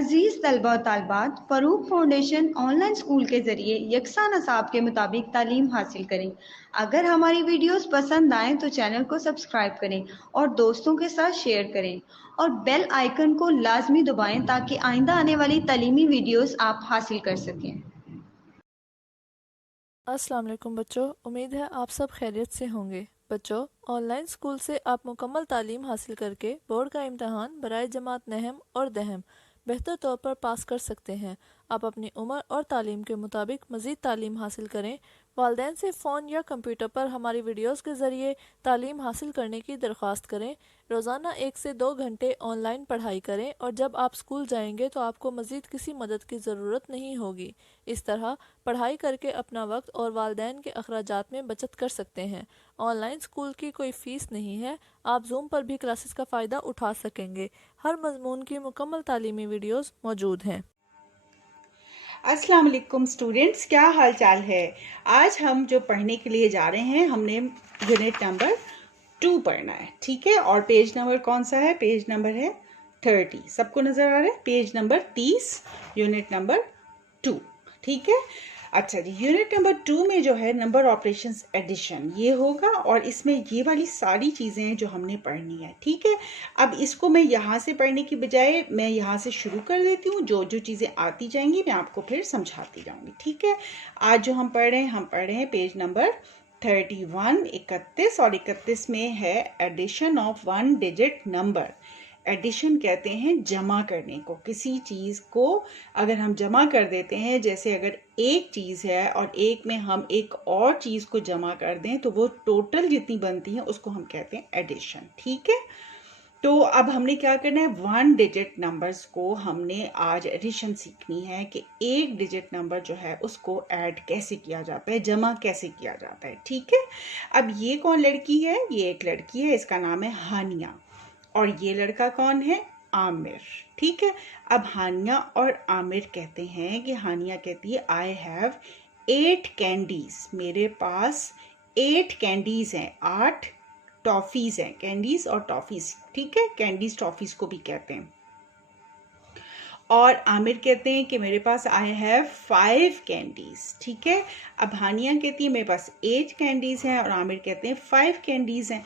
अजीज़ तलबा और तालबात, Farooq foundation online school के ज़रिए यकसा नसाब के मुताबिक तालीम हासिल करें। अगर हमारी वीडियोस पसंद आएँ तो चैनल को सब्सक्राइब करें और दोस्तों के साथ शेयर करें और बेल आइकन को लाजमी दबाएं ताकि आइंदा आने वाली तालीमी वीडियोस आप हासिल कर सकें। अस्सलाम वालेकुम बच्चों, उम्मीद है आप सब खैरियत से होंगे। बच्चों, ऑनलाइन स्कूल से आप मुकम्मल तालीम हासिल करके बोर्ड का इम्तहान बराए जमात नहम और दहम बेहतर तौर पर पास कर सकते हैं। आप अपनी उम्र और तालीम के मुताबिक मज़ीद तालीम हासिल करें। वालिदैन से फ़ोन या कंप्यूटर पर हमारी वीडियोस के ज़रिए तालीम हासिल करने की दरख्वास्त करें। रोज़ाना 1 से 2 घंटे ऑनलाइन पढ़ाई करें और जब आप स्कूल जाएंगे तो आपको मज़ीद किसी मदद की ज़रूरत नहीं होगी। इस तरह पढ़ाई करके अपना वक्त और वालिदैन के अखराजात में बचत कर सकते हैं। ऑनलाइन स्कूल की कोई फ़ीस नहीं है। आप जूम पर भी क्लासेस का फ़ायदा उठा सकेंगे। हर मजमून की मुकम्मल तालीमी वीडियोस मौजूद हैं। अस्सलाम वालेकुम स्टूडेंट्स, क्या हाल चाल है। आज हम जो पढ़ने के लिए जा रहे हैं, हमने यूनिट नंबर 2 पढ़ना है, ठीक है। और पेज नंबर कौन सा है? पेज नंबर है 30। सबको नज़र आ रहा है? पेज नंबर 30, यूनिट नंबर 2, ठीक है। अच्छा जी, यूनिट नंबर 2 में जो है नंबर ऑपरेशंस एडिशन ये होगा और इसमें ये वाली सारी चीज़ें हैं जो हमने पढ़नी है, ठीक है। अब इसको मैं यहाँ से पढ़ने की बजाय मैं यहाँ से शुरू कर देती हूँ। जो जो चीज़ें आती जाएंगी मैं आपको फिर समझाती जाऊँगी, ठीक है। आज जो हम पढ़ रहे हैं पेज नंबर 31, 31 और 31 में है addition of 1 digit number. Addition कहते हैं जमा करने को। किसी चीज़ को अगर हम जमा कर देते हैं, जैसे अगर एक चीज़ है और एक में हम एक और चीज़ को जमा कर दें तो वो टोटल जितनी बनती है उसको हम कहते हैं एडिशन, ठीक है। तो अब हमने क्या करना है, 1 डिजिट नंबर्स को हमने आज एडिशन सीखनी है कि एक डिजिट नंबर जो है उसको ऐड कैसे किया जाता है, जमा कैसे किया जाता है, ठीक है। अब ये कौन लड़की है? ये एक लड़की है, इसका नाम है हानिया। और ये लड़का कौन है? आमिर, ठीक है। अब हानिया और आमिर कहते हैं कि हानिया कहती है आई हैव 8 कैंडीज, मेरे पास 8 कैंडीज हैं, 8 टॉफीज हैं, कैंडीज और टॉफीज, ठीक है। कैंडीज टॉफीज को भी कहते हैं। और आमिर कहते हैं कि मेरे पास आई हैव 5 कैंडीज, ठीक है। अब हानिया कहती है मेरे पास 8 कैंडीज हैं और आमिर कहते हैं 5 कैंडीज हैं।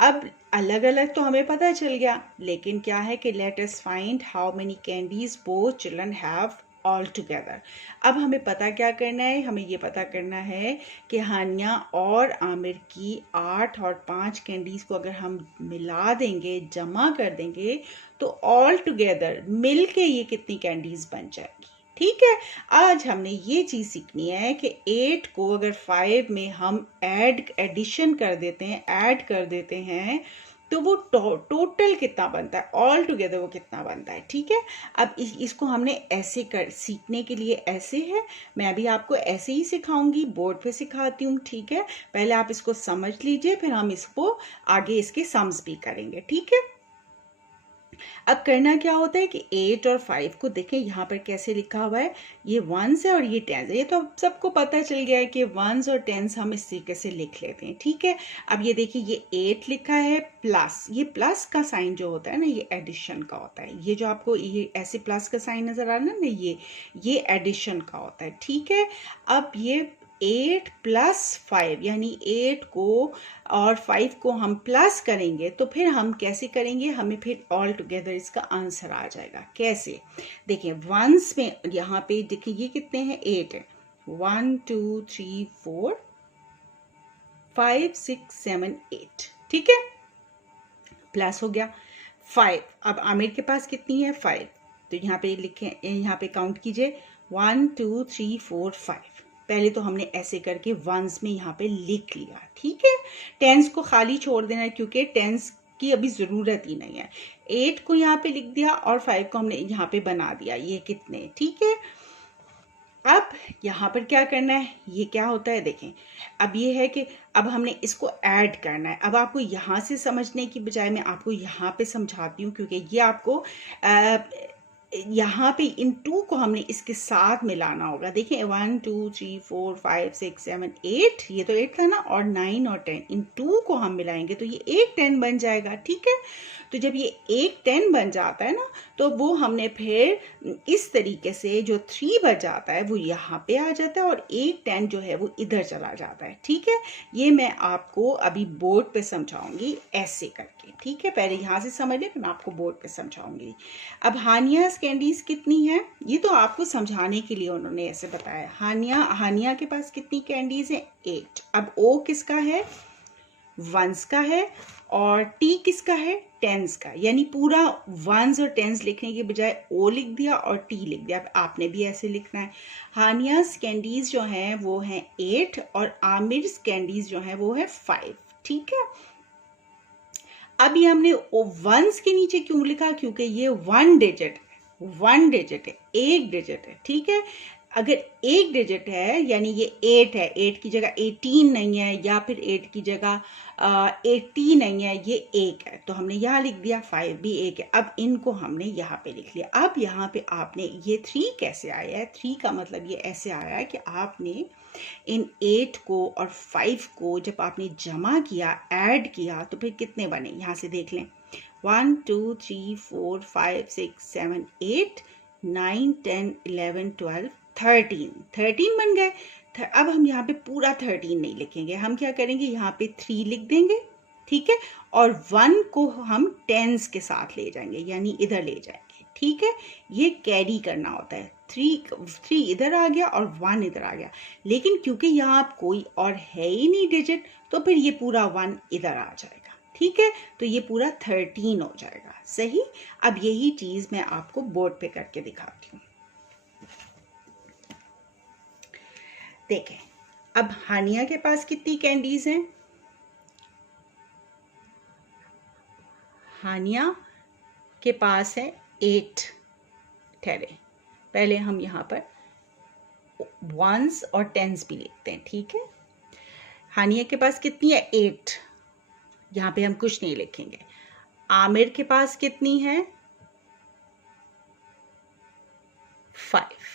अब अलग अलग तो हमें पता चल गया, लेकिन क्या है कि let us find how many candies both children have all together. अब हमें पता क्या करना है, हमें ये पता करना है कि हानिया और आमिर की 8 और 5 कैंडीज को अगर हम मिला देंगे, जमा कर देंगे, तो ऑल टुगेदर मिल के ये कितनी कैंडीज बन जाएगी, ठीक है। आज हमने ये चीज़ सीखनी है कि 8 को अगर 5 में हम एडिशन कर देते हैं, ऐड कर देते हैं, तो वो टोटल कितना बनता है, ऑल टुगेदर वो कितना बनता है, ठीक है। अब इसको हमने ऐसे कर सीखने के लिए ऐसे है, मैं अभी आपको ऐसे ही सिखाऊंगी, बोर्ड पे सिखाती हूँ, ठीक है। पहले आप इसको समझ लीजिए, फिर हम इसको आगे इसके सम्स भी करेंगे, ठीक है। अब करना क्या होता है कि 8 और 5 को देखें, यहाँ पर कैसे लिखा हुआ है, ये 1s है और ये 10s है। ये तो सबको पता चल गया है कि 1s और 10s हम इस तरीके से लिख लेते हैं, ठीक है। अब ये देखिए, ये 8 लिखा है प्लस, ये प्लस का साइन जो होता है ना, ये एडिशन का होता है। ये जो आपको ये ऐसे प्लस का साइन नजर आ रहा है ना, ये एडिशन का होता है, ठीक है। अब ये 8 प्लस 5 यानी 8 को और 5 को हम प्लस करेंगे तो फिर हम कैसे करेंगे, हमें फिर ऑल टुगेदर इसका आंसर आ जाएगा। कैसे? देखिए, वंस में यहाँ पे देखिए ये कितने हैं, 8 है। 1 2 3 4 5 6 7 8, ठीक है, प्लस हो गया 5। अब आमिर के पास कितनी है, 5, तो यहाँ पे लिखे, यहाँ पे काउंट कीजिए 1 2 3 4 5। पहले तो हमने ऐसे करके वंस में यहाँ पे लिख लिया, ठीक है। टेंस को खाली छोड़ देना है क्योंकि टेंस की अभी ज़रूरत ही नहीं है। 8 को यहाँ पे लिख दिया और 5 को हमने यहाँ पे बना दिया, ये कितने, ठीक है। अब यहाँ पर क्या करना है, ये क्या होता है देखें, अब ये है कि अब हमने इसको ऐड करना है। अब आपको यहाँ से समझने की बजाय मैं आपको यहाँ पे समझाती हूँ, क्योंकि ये आपको यहाँ पे इन 2 को हमने इसके साथ मिलाना होगा। देखिए 1 2 3 4 5 6 7 8, ये तो 8 था ना, और 9 और 10, इन 2 को हम मिलाएंगे तो ये एक 10 बन जाएगा, ठीक है। तो जब ये एक 10 बन जाता है ना, तो वो हमने फिर इस तरीके से जो 3 बच जाता है वो यहाँ पे आ जाता है और एक 10 जो है वो इधर चला जाता है। ठीक है, ये मैं आपको अभी बोर्ड पे समझाऊंगी ऐसे करके। ठीक है, पहले यहाँ से समझ लें फिर मैं आपको बोर्ड पे समझाऊंगी। अब हानियाज कैंडीज कितनी है, ये तो आपको समझाने के लिए उन्होंने ऐसे बताया। हानिया के पास कितनी कैंडीज है, 8। अब ओ किसका है, वंस का है, और टी किसका है, टेंस का। यानी पूरा वंस और टेंस लिखने के बजाय ओ लिख दिया और टी लिख दिया। अब आपने भी ऐसे लिखना है। हानियाज कैंडीज जो हैं वो हैं 8 और आमिर्स कैंडीज जो हैं वो है 5। ठीक है, अब ये हमने वंस के नीचे क्यों लिखा, क्योंकि ये 1 डिजिट है, एक डिजिट है। ठीक है, अगर एक डिजिट है यानी ये 8 है, 8 की जगह 18 नहीं है, या फिर 8 की जगह 80 नहीं है, ये 1 है, तो हमने यहाँ लिख दिया। 5 भी 1 है। अब इनको हमने यहाँ पे लिख लिया। अब यहाँ पे आपने ये 3 कैसे आया है, 3 का मतलब ये ऐसे आया है कि आपने इन 8 को और 5 को जब आपने जमा किया, ऐड किया, तो फिर कितने बने, यहाँ से देख लें। 1 2 3 4 5 6 7 8 9 10 11 12 13 बन गए। अब हम यहाँ पे पूरा 13 नहीं लिखेंगे, हम क्या करेंगे, यहाँ पे 3 लिख देंगे। ठीक है, और 1 को हम टेंस के साथ ले जाएंगे, यानी इधर ले जाएंगे। ठीक है, ये कैरी करना होता है। 3 इधर आ गया और 1 इधर आ गया, लेकिन क्योंकि यहाँ कोई और है ही नहीं डिजिट, तो फिर ये पूरा 1 इधर आ जाएगा। ठीक है, तो ये पूरा 13 हो जाएगा। सही, अब यही चीज मैं आपको बोर्ड पे करके दिखाती हूँ। देखें, अब हानिया के पास कितनी कैंडीज हैं, हानिया के पास है 8। ठहरे, पहले हम यहाँ पर वंस और टेंस भी लिखते हैं। ठीक है, हानिया के पास कितनी है, 8, यहाँ पे हम कुछ नहीं लिखेंगे। आमिर के पास कितनी है, 5।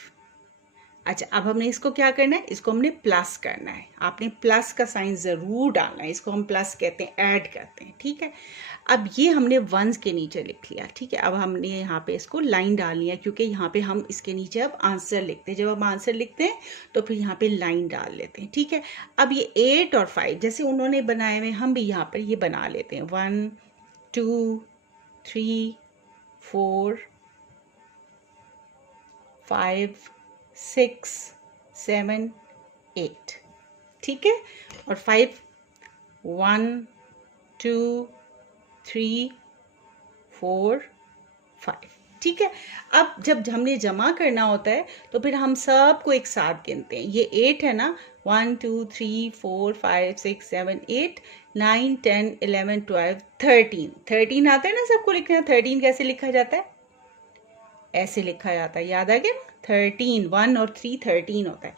अच्छा, अब हमने इसको क्या करना है, इसको हमने प्लस करना है। आपने प्लस का साइन जरूर डालना है, इसको हम प्लस कहते हैं, ऐड करते हैं। ठीक है, अब ये हमने वंस के नीचे लिख लिया। ठीक है, अब हमने यहाँ पे इसको लाइन डालनी है, क्योंकि यहाँ पे हम इसके नीचे अब आंसर लिखते हैं। जब हम आंसर लिखते हैं तो फिर यहाँ पे लाइन डाल लेते हैं। ठीक है, अब ये 8 और 5 जैसे उन्होंने बनाए हुए हम भी यहाँ पर ये बना लेते हैं। 1 2 3 4 5 6 7 8। ठीक है, और 5 1 2 3 4 5। ठीक है, अब जब हमने जमा करना होता है तो फिर हम सबको एक साथ गिनते हैं। ये 8 है ना, 1 2 3 4 5 6 7 8 9 10 11 12 13 आता है ना सबको लिखना। 13 कैसे लिखा जाता है, ऐसे लिखा जाता है, याद आ गया ना। 13, 1 और 3 13 होता है।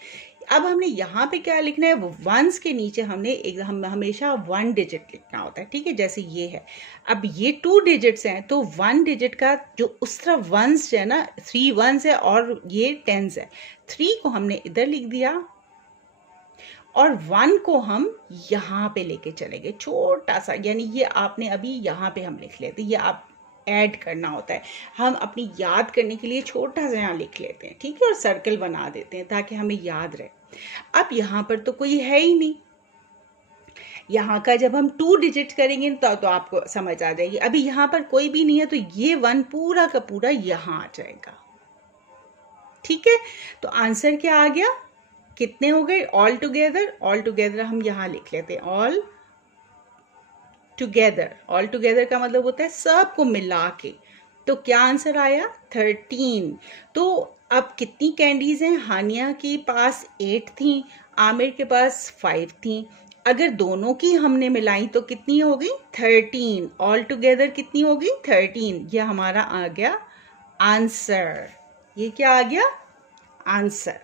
अब हमने यहाँ पे क्या लिखना है, वंस के नीचे हमने हम हमेशा 1 डिजिट लिखना होता है। ठीक है, जैसे ये है। अब ये 2 डिजिट्स हैं, तो 1 डिजिट का जो उस तरफ वंस है ना, 3 वंस है और ये टेंस है। 3 को हमने इधर लिख दिया और 1 को हम यहाँ पे लेके चलेंगे, छोटा सा, यानी ये आपने अभी यहाँ पे हम लिख लेते, ये आप ऐड करना होता है। हम अपनी याद करने के लिए छोटा सा यहाँ लिख लेते हैं। ठीक है, और सर्कल बना देते हैं ताकि हमें याद रहे। अब यहाँ पर तो कोई है ही नहीं, यहाँ का जब हम 2 डिजिट करेंगे तो आपको समझ आ जाएगी। अभी यहाँ पर कोई भी नहीं है, तो ये 1 पूरा का पूरा यहाँ आ जाएगा। ठीक है, तो आंसर क्या आ गया, कितने हो गए, ऑल टुगेदर हम यहाँ लिख लेते हैं, ऑल टुगेदर का मतलब होता है सबको मिला के। तो क्या आंसर आया, 13। तो अब कितनी कैंडीज हैं, हानिया के पास 8 थी, आमिर के पास 5 थी। अगर दोनों की हमने मिलाई तो कितनी होगी, 13। ऑल टुगेदर कितनी होगी, 13। ये हमारा आ गया आंसर। ये क्या आ गया, आंसर।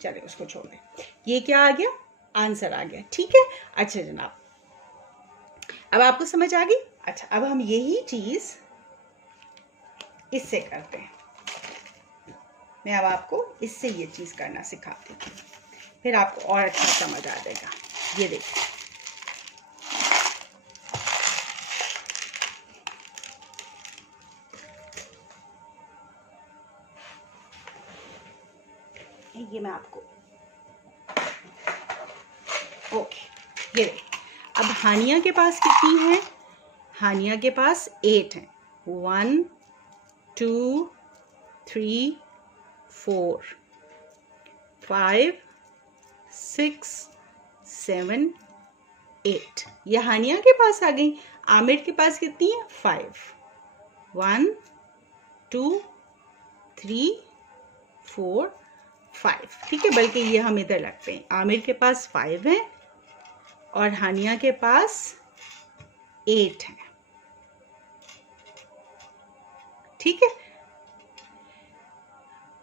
चलिए उसको छोड़ दें, ये क्या आ गया, आंसर आ गया। ठीक है, अच्छा जनाब, अब आपको समझ आ गई। अच्छा, अब हम यही चीज इससे करते हैं। मैं अब आपको इससे ये चीज करना सिखाती हूँ, फिर आपको और अच्छा समझ आ जाएगा। ये देखिए, हैं, ये मैं आपको, ओके, ये रहे। अब हानिया के पास कितनी है? हानिया के पास 8 है। 1 2 3 4 5 6 7 8, ये हानिया के पास आ गई। आमिर के पास कितनी है? 5। 1 2 3 4 5, ठीक है, बल्कि ये हम इधर रखते हैं। आमिर के पास 5 है और हानिया के पास 8 है, ठीक है।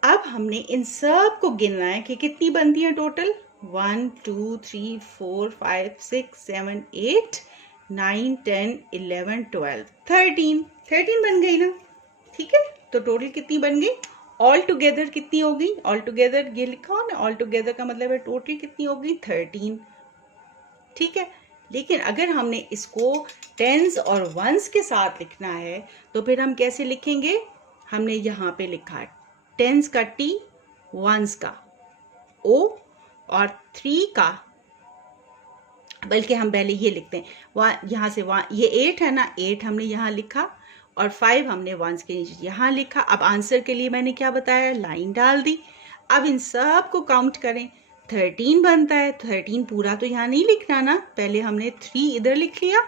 अब हमने इन सब को गिनना है कि कितनी बनती है टोटल। 1 2 3 4 5 6 7 8 9 10 11 12 13 बन गई ना, ठीक है। तो टोटल कितनी बन गई? ऑल टुगेदर कितनी हो गई? ऑल टुगेदर ये लिखा हो ना, ऑल टुगेदर का मतलब है टोटल कितनी हो गई? 13, ठीक है। लेकिन अगर हमने इसको टेंस और वंस के साथ लिखना है तो फिर हम कैसे लिखेंगे? हमने यहाँ पे लिखा है टेंस का टी, वंस का ओ और 3 का, बल्कि हम पहले ये लिखते हैं वहाँ, यहाँ से वहाँ, ये 8 है ना, 8 हमने यहाँ लिखा और 5 हमने वंस के नीचे यहाँ लिखा। अब आंसर के लिए मैंने क्या बताया? लाइन डाल दी। अब इन सब को काउंट करें, 13 बनता है। 13 पूरा तो यहाँ नहीं लिखना ना, पहले हमने 3 इधर लिख लिया,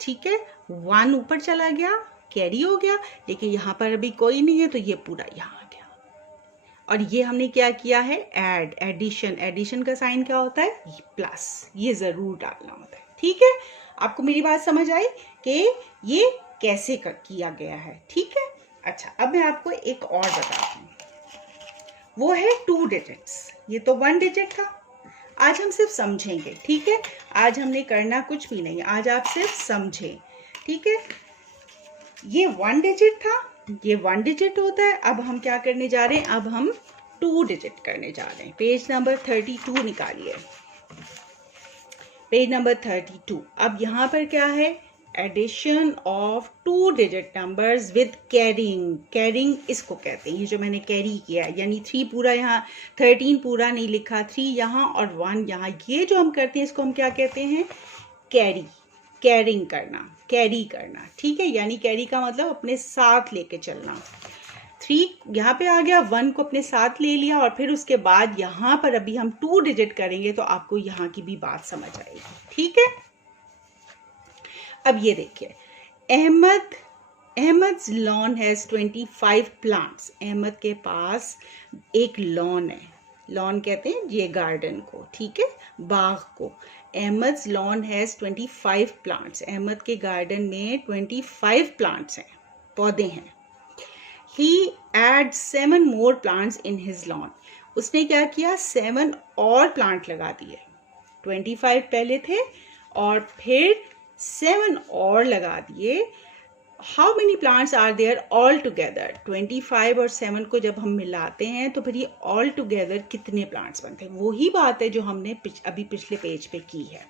ठीक है। 1 ऊपर चला गया, कैरी हो गया, लेकिन यहाँ पर अभी कोई नहीं है तो ये पूरा यहाँ आ गया। और ये हमने क्या किया है? Add, addition. एडिशन का साइन क्या होता है? प्लस, ये जरूर डालना होता है, ठीक है। आपको मेरी बात समझ आई कि ये कैसे किया गया है, ठीक है। अच्छा, अब मैं आपको एक और बताती हूँ, वो है 2 डिजिट्स। ये तो 1 डिजिट था, आज हम सिर्फ समझेंगे, ठीक है। आज हमने करना कुछ भी नहीं, आज आप सिर्फ समझें, ठीक है। ये 1 डिजिट था, ये 1 डिजिट होता है। अब हम क्या करने जा रहे हैं? अब हम 2 डिजिट करने जा रहे हैं। पेज नंबर 32 निकालिए, पेज नंबर 32। अब यहाँ पर क्या है? Addition of 2 digit numbers with carrying. Carrying इसको कहते हैं, ये जो मैंने कैरी किया है, यानी 3 पूरा यहाँ, 13 पूरा नहीं लिखा, 3 यहाँ और 1 यहाँ, ये जो हम करते हैं इसको हम क्या कहते हैं? कैरी, कैरिंग करना, कैरी करना, ठीक है। यानी कैरी का मतलब अपने साथ लेके चलना। 3 यहाँ पे आ गया, 1 को अपने साथ ले लिया और फिर उसके बाद यहाँ पर अभी हम 2 डिजिट करेंगे तो आपको यहाँ की भी बात समझ आएगी, ठीक है। अब ये देखिए, Ahmad lawn has 25 plants. Ahmad के पास एक लॉन है, लॉन कहते हैं ये गार्डन को, ठीक है, बाग को। Ahmad lawn has 25 plants. Ahmad के गार्डन में 25 प्लांट्स हैं, पौधे हैं। He add 7 more plants in his lawn. उसने क्या किया? 7 और प्लांट लगा दिए। 25 पहले थे और फिर 7 और लगा दिए। How many plants are there all together? 25 और 7 को जब हम मिलाते हैं तो फिर ये ऑल टुगेदर कितने प्लांट्स बनते हैं? वही बात है जो हमने अभी पिछले पेज पे की है,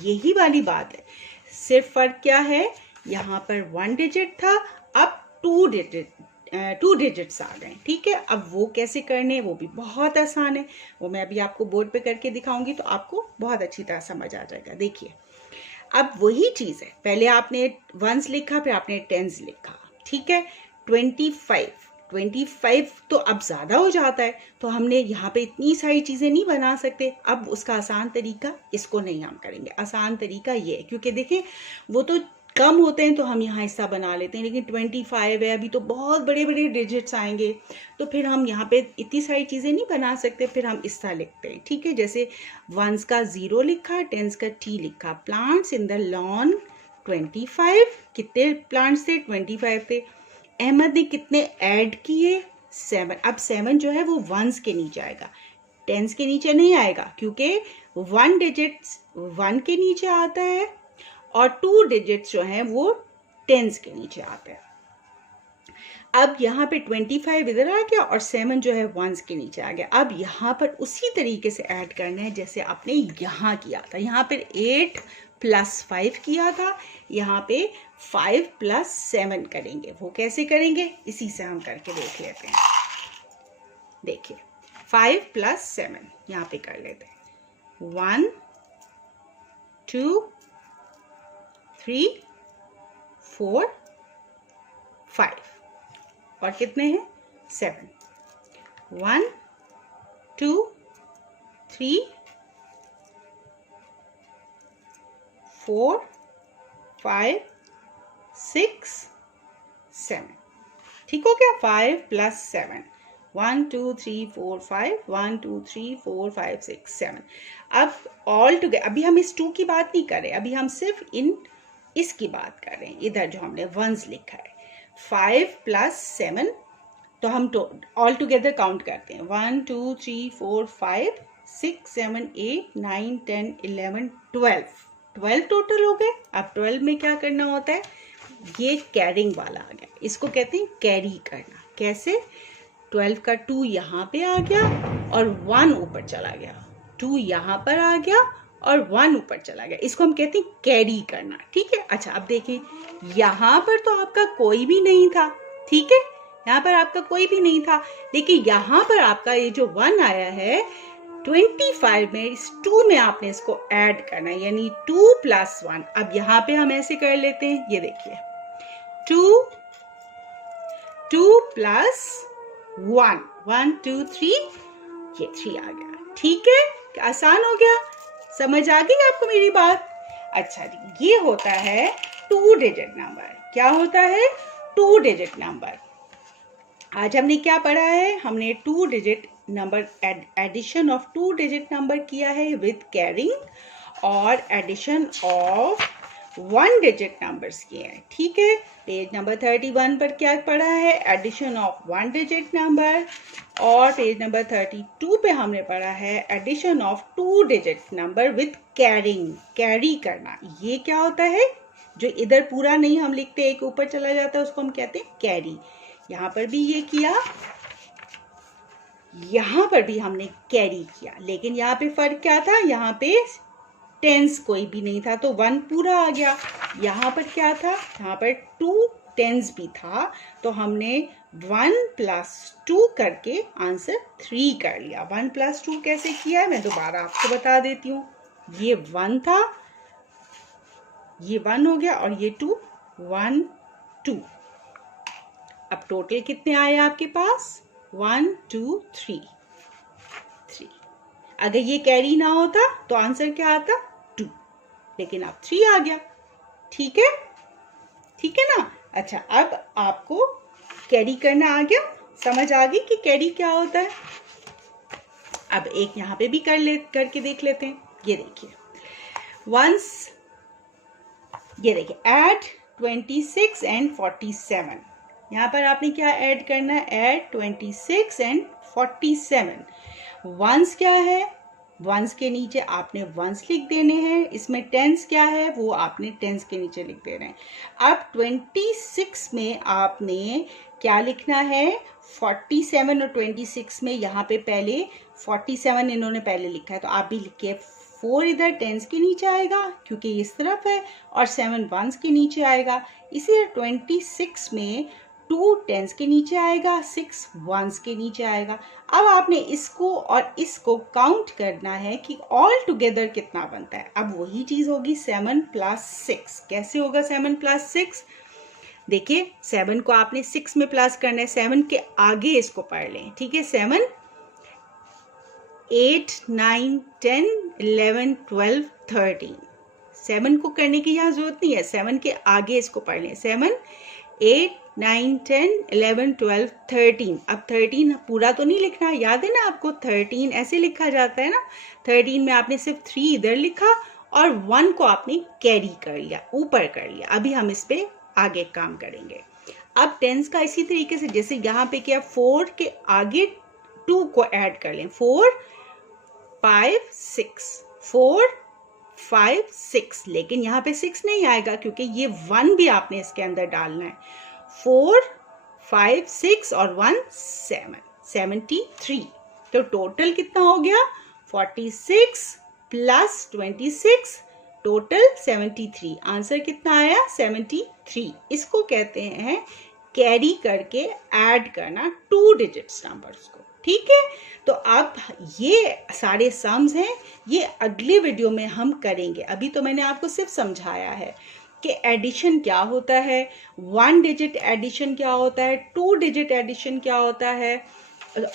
यही वाली बात है। सिर्फ फर्क क्या है? यहाँ पर 1 डिजिट था, अब 2 डिजिट्स आ गए, ठीक है। अब वो कैसे करने, वो भी बहुत आसान है, वो मैं अभी आपको बोर्ड पे करके दिखाऊंगी तो आपको बहुत अच्छी तरह समझ आ जाएगा। देखिए, अब वही चीज़ है, पहले आपने 1s लिखा, फिर आपने 10s लिखा, ठीक है। 25 तो अब ज़्यादा हो जाता है, तो हमने यहाँ पे इतनी सारी चीज़ें नहीं बना सकते। अब उसका आसान तरीका, इसको नहीं हम करेंगे, आसान तरीका ये है, क्योंकि देखिए वो तो कम होते हैं तो हम यहाँ हिस्सा बना लेते हैं, लेकिन 25 है, अभी तो बहुत बड़े बड़े डिजिट्स आएंगे, तो फिर हम यहाँ पे इतनी सारी चीज़ें नहीं बना सकते, फिर हम हिस्सा लिखते हैं, ठीक है। जैसे 1s का 0 लिखा, 10s का T लिखा। प्लांट्स इन द लॉन 25, कितने प्लांट्स थे? 25 थे। अहमद ने कितने ऐड किए? 7। अब 7 जो है वो 1s के नीचे आएगा, 10s के नीचे नहीं आएगा, क्योंकि 1 डिजिट 1 के नीचे आता है और 2 डिजिट्स जो हैं वो 10s के नीचे आते हैं। अब यहाँ पे 25 इधर आ गया और 7 जो है 1s के नीचे आ गया। अब यहाँ पर उसी तरीके से ऐड करना है जैसे आपने यहाँ किया था। यहाँ पर 8 + 5 किया था, यहाँ पे 5 + 7 करेंगे। वो कैसे करेंगे? इसी से हम करके देख लेते हैं। देखिए 5 + 7 यहाँ पे कर लेते हैं। 1 2 3 4 5 और कितने हैं 7। 1 2 3 4 5 6 7। ठीक हो गया। 5 + 7 1 2 3 4 5 1 2 3 4 5 6 7। अब ऑल टुगेदर अभी हम इस 2 की बात नहीं कर रहे, अभी हम सिर्फ इसकी बात कर रहे हैं। इधर जो हमने वंस लिखा है 5 + 7, तो हम ऑल टुगेदर काउंट करते हैं 1 2 3 4 5 6 7 8 9 10 11 12 टोटल हो गए। अब 12 में क्या करना होता है, ये कैरिंग वाला आ गया, इसको कहते हैं कैरी करना। कैसे, 12 का 2 यहाँ पे आ गया और 1 ऊपर चला गया, 2 यहाँ पर आ गया और 1 ऊपर चला गया, इसको हम कहते हैं कैरी करना। ठीक है। अच्छा अब देखें, यहाँ पर तो आपका कोई भी नहीं था, ठीक है, यहाँ पर आपका कोई भी नहीं था, लेकिन यहाँ पर आपका ये जो 1 आया है 25 में, इस 2 में आपने इसको ऐड करना है, यानी 2 + 1। अब यहाँ पे हम ऐसे कर लेते हैं, ये देखिए 2 + 1 1 2 3, ये 3 आ गया। ठीक है, आसान हो गया, समझ आ गई आपको मेरी बात। अच्छा जी, ये होता है 2 डिजिट नंबर। क्या होता है, 2 डिजिट नंबर। आज हमने क्या पढ़ा है, हमने 2 digit number addition of 2 digit number किया है विद कैरिंग, और एडिशन ऑफ 1 डिजिट नंबर्स किए हैं। ठीक है। पेज नंबर 31 पर क्या पढ़ा है, एडिशन ऑफ 1 डिजिट नंबर, और पेज नंबर 32 पे हमने पढ़ा है addition of 2 digit number with carrying, carry करना। ये क्या होता है, जो इधर पूरा नहीं हम लिखते, एक ऊपर चला जाता है, उसको हम कहते हैं कैरी। यहाँ पर भी ये किया, यहाँ पर भी हमने कैरी किया, लेकिन यहाँ पे फर्क क्या था, यहाँ पे टेंस कोई भी नहीं था तो 1 पूरा आ गया। यहाँ पर क्या था, यहाँ पर 2 टेंस भी था, तो हमने 1 + 2 करके आंसर 3 कर लिया। 1 + 2 कैसे किया है, मैं दोबारा आपको बता देती हूँ। ये 1 था, ये 1 हो गया, और ये 2 1 2। अब टोटल कितने आए आपके पास, 1 2 3 3। अगर ये कैरी ना होता तो आंसर क्या आता, 2, लेकिन अब 3 आ गया। ठीक है, ठीक है ना। अच्छा अब आपको कैरी करना आ गया, समझ आ गई कि कैरी क्या होता है। अब एक यहाँ पे भी करके देख लेते हैं। ये देखिए वंस, ये देखिए ऐड 26 एंड 47। यहाँ पर आपने क्या ऐड करना है, ऐड 26 एंड 47। वंस क्या है, वंस के नीचे आपने वंस लिख देने हैं। इसमें टेंस क्या है, वो आपने टेंस के नीचे लिख देना है। अब 26 में आपने क्या लिखना है, 47 और 26 में यहाँ पे पहले 47 इन्होंने पहले लिखा है, तो आप भी लिखिए 4 इधर टेंस के नीचे आएगा क्योंकि इस तरफ है, और 7 वंस के नीचे आएगा। इसी 26 में 2 टेंस के नीचे आएगा, 6 वंस के नीचे आएगा। अब आपने इसको और इसको काउंट करना है कि ऑल टुगेदर कितना बनता है। अब वही चीज होगी 7 + 6। कैसे होगा 7 + 6, देखिए 7 को आपने 6 में प्लस करना है, 7 के आगे इसको पढ़ लें। ठीक है, 7 8 9 10 11 12 13। 7 को करने की यहाँ जरूरत नहीं है, 7 के आगे इसको पढ़ लें। 7 8 9 10 11 12 13। अब 13 पूरा तो नहीं लिखना, याद है ना आपको, 13 ऐसे लिखा जाता है ना। 13 में आपने सिर्फ 3 इधर लिखा और 1 को आपने कैरी कर लिया, ऊपर कर लिया। अभी हम इस पे आगे काम करेंगे। अब टेंस का इसी तरीके से, जैसे यहाँ पे क्या, 4 के आगे 2 को ऐड कर लें, 4 5 6 4 5 6, लेकिन यहाँ पे 6 नहीं आएगा क्योंकि ये 1 भी आपने इसके अंदर डालना है। 4 5 6 और 1 7 73। तो टोटल कितना हो गया, 46 + 26 टोटल 73। आंसर कितना आया, 73। इसको कहते हैं कैरी करके ऐड करना 2 डिजिट्स नंबर्स को। ठीक है। तो अब ये सारे सम्स हैं, ये अगले वीडियो में हम करेंगे। अभी तो मैंने आपको सिर्फ समझाया है कि एडिशन क्या होता है, 1 डिजिट एडिशन क्या होता है, 2 डिजिट एडिशन क्या होता है,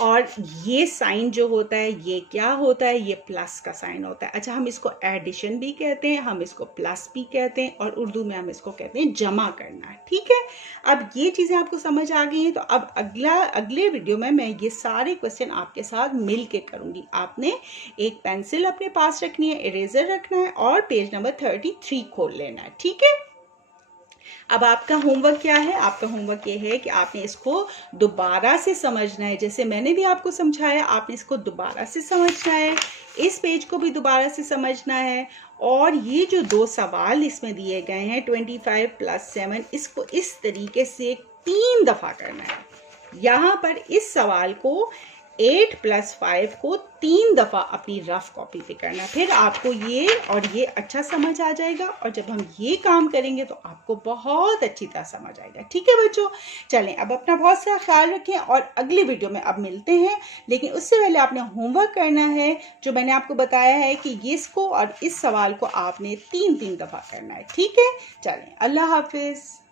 और ये साइन जो होता है ये क्या होता है, ये प्लस का साइन होता है। अच्छा, हम इसको एडिशन भी कहते हैं, हम इसको प्लस भी कहते हैं, और उर्दू में हम इसको कहते हैं जमा करना। ठीक है, अब ये चीज़ें आपको समझ आ गई हैं। तो अब अगले वीडियो में मैं ये सारे क्वेश्चन आपके साथ मिल के करूँगी। आपने एक पेंसिल अपने पास रखनी है, इरेजर रखना है, और पेज नंबर 33 खोल लेना है। ठीक है, अब आपका होमवर्क क्या है? आपका होमवर्क ये है कि आपने इसको दोबारा से समझना है। जैसे मैंने भी आपको समझाया, आपने इसको दोबारा से समझना है, इस पेज को भी दोबारा से समझना है, और ये जो 2 सवाल इसमें दिए गए हैं 25 + 7, इसको इस तरीके से 3 दफ़ा करना है। यहाँ पर इस सवाल को 8 + 5 को 3 दफ़ा अपनी रफ कॉपी पे करना, फिर आपको ये और ये अच्छा समझ आ जाएगा। और जब हम ये काम करेंगे तो आपको बहुत अच्छी तरह समझ आएगा। ठीक है बच्चों, चलें अब अपना बहुत सारा ख्याल रखें, और अगली वीडियो में अब मिलते हैं। लेकिन उससे पहले आपने होमवर्क करना है, जो मैंने आपको बताया है कि इसको और इस सवाल को आपने 3-3 दफ़ा करना है। ठीक है, चलें, अल्लाह हाफिज़।